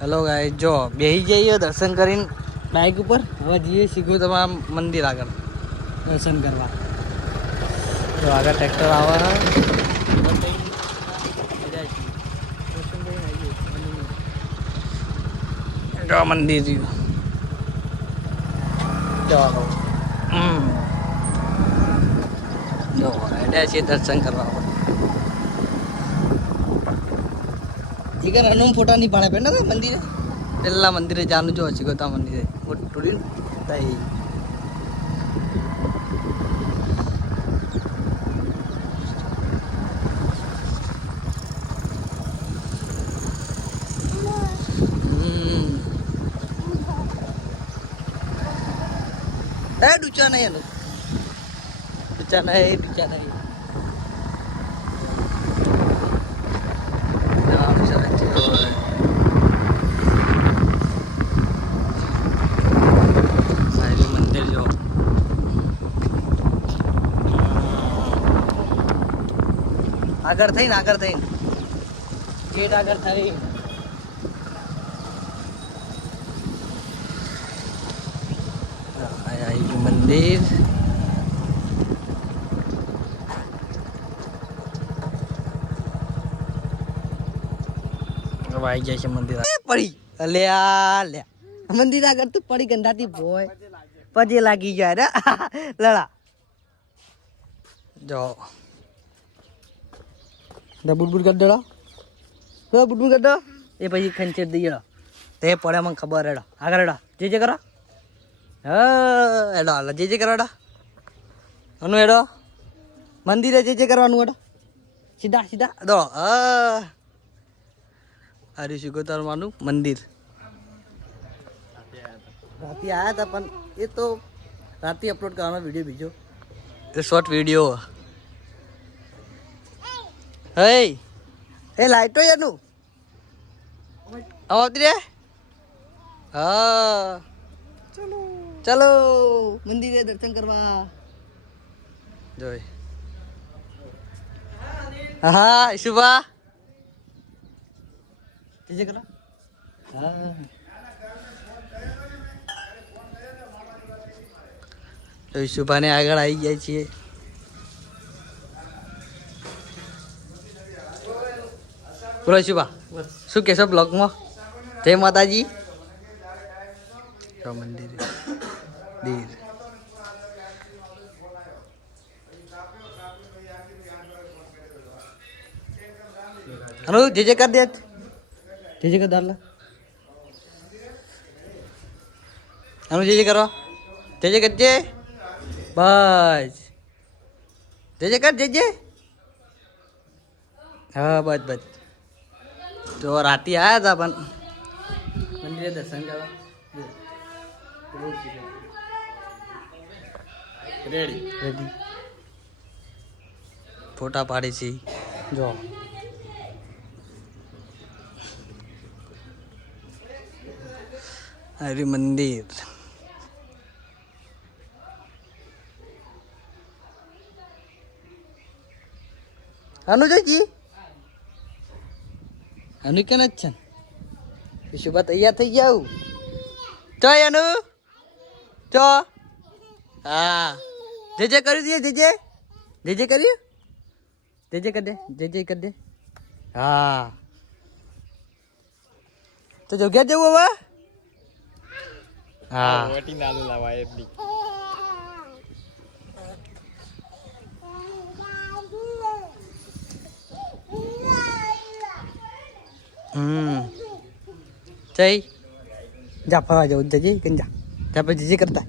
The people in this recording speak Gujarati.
હેલો ગાય જો બેસી જઈએ દર્શન કરીને બાઇક ઉપર. હવે જઈએ શીખવું તમારા મંદિર આગળ, દર્શન કરવા. તો આગળ ટ્રેક્ટર આવે જો મંદિર રહ્યું. જો જો હેડ્યા છીએ દર્શન કરવા. અનુમ ફોટા નહીં પાડે પેલા મંદિરે પેલા મંદિરે જાનું જો શીખોતા મંદિરે મોટું રહ્યું ને તઈ હમ. એ ડૂચા નહીં એનું ડૂચા નહીં ડૂચા નહીં નામ સાચું હોય. સાહેબ મંદિર જો આગળ થઈને આગળ થઈને. ગેટ આગળ થઈ. મંદિર. આવી જાય છે મંદિર પડી. અલ્યા લે મંદિર આગળ તું પડી ગંધાતી ભોય પજે લાગી જાય રે. લડા. જો. બુડબુડ કરી દેડો. તો બુડબુડ કરી દો. એ પછી ખંચેર દઈએ તે પડે મને ખબર હેડો. આગળ હેડો. જે જે કરો. હા હેડો હાલો જે જે કરો હેડો. અનુ હેડો. મંદિરે જે જે કરવાનું હેડો. સીધા સીધા. દો હા. હરી માનું? મંદિર. રાતે આવ્યા હતા પણ એ તો રાતે અપલોડ કરવાનો વીડિયો બીજો. એ શોર્ટ વીડિયો હે એ લાઈટો એનું. આવતી રે? હા. ચલો. ચલો મંદિરે દર્શન કરવા. જોઈ. હા શુભા જય કરો હા. તો શુભાને આગળ આવી જાય છીએ. બોલો શુભા શું કહેશો બ્લોગમાં જય માતાજી. મંદિર. દીર. હલો જે જે કર દે જે જે કર દાલા હલો જે જે કરો જે જે. કરજે બસ. જે જે કર જે જે હા બસ બસ. તો રાતે આવ્યા હતા પણ. મંદિરે દર્શન કરવા. રેડી રેડી ફોટા પાડી છે. જો. હરિ મંદિર. અનુજજી અનુ કે છે શુભા તૈયાર થઈ જાવ ચો અનુ? ચો? હા. જે જે કર્યું દે જે જે જે જે કર્યું? જે જે કરી દે જે જે કરી દે. હા. તો જોગ્યા જવું હવે? હા. વટી નાલું લાવા એટલી હમ. જય. જા ફરવા જવું જજે કઈ જા ત્યાં પછી કરતા.